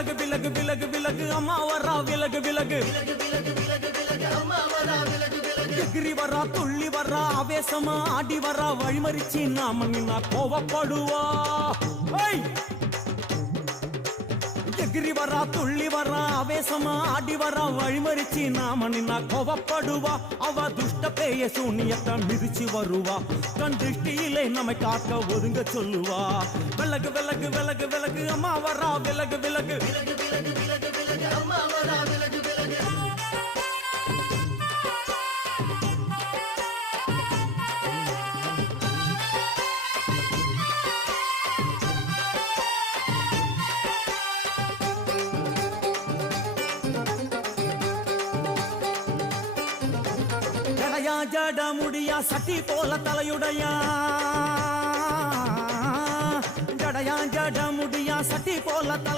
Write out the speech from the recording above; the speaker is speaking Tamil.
விலகு விலகு விலகு விலகு அம்மா வரா விலகு விலகு எகிரி வரா துள்ளி வரா ஆவேசமா ஆடி வரா வழிமறிச்சு நாம நின்னா கோவப்படுவா எகிரி வரா துள்ளி வரா ஆவேசமா ஆடி வரா வழிமறிச்சு நாம நின்னா கோவப்படுவா அவ துஷ்ட பேய சூனியத்தை மிதிச்சு வருவா கண் திருஷ்டியிலே நம்மை காக்க ஒதுங்க சொல்லுவா விலகு விலகு விலகு விலகு அம்மா வரா விலகு விலகு அம்மா வரா விலகு விலகு ஜட முடியா சட்டி போல தலையுடையா ஜடையா ஜட முடியா சட்டி போல தலை